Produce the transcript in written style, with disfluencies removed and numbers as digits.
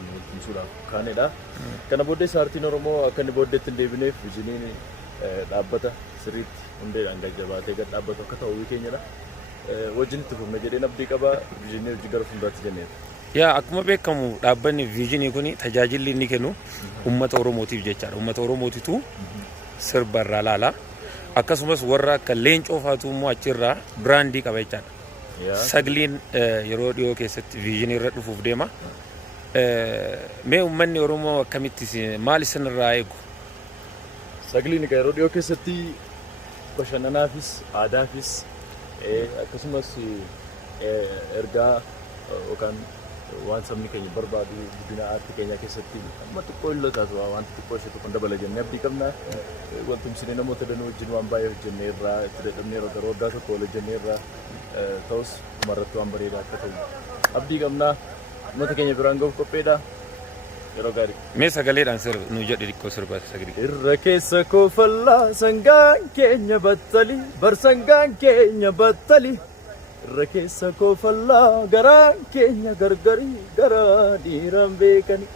kan waltumsuudhaaf kaanedha. Kana booddee saartiin Oromoo akka inni booddeetti hin deebineef viiziniin dhaabbata sirriitti hundeedhaan gajjabaatee gad dhaabbatu akka ta'u keenyadha. Wajjin itti fufne jedheen abdii qaba viizinii hojii gara fuulduraatti jenneera. Yaa akkuma beekamu dhaabbanni viizinii kun tajaajilli inni kennu uummata Oromootiif jechaadha. Uummata Oromootitu sirba irraa laala. Akkasumas warra akka leencoo faatu immoo achirraa biraandii qaba jechaadha. Sagliin yeroo dhiyoo keessatti viizinii irra dhufuuf deema. Mee uummanni Oromoo akkamitti maal isinirraa eegu? Sagliin yeroo dhiyoo keessatti bashannanaafis aadaafis akkasumas ergaa yookaan waan sabni keenya barbaadu guddina aartii keenya keessatti amma xiqqoo illee taasisu wanti xiqqoo ishee tokko dabala jennee abdii qabna. Waltumsinee namoota danuu wajjin waan baay'ee hojjennee irraa itti dadhabnee yeroo waggaa tokko wal hojjennee irraa ta'us dhumarratti waan bareedaa akka ta'u abdii qabna. Uummata keenya biraan gahuuf qopheedha. Yeroo gaarii. Mee sagaleedhaan nu jedhi xiqqoo sirba sagalee. Irra keessa koofallaa sangaan keenya battali bar sangaan keenya battali. Irra keessa koofallaa garaan keenya gargari garaa dhiiraan beekani.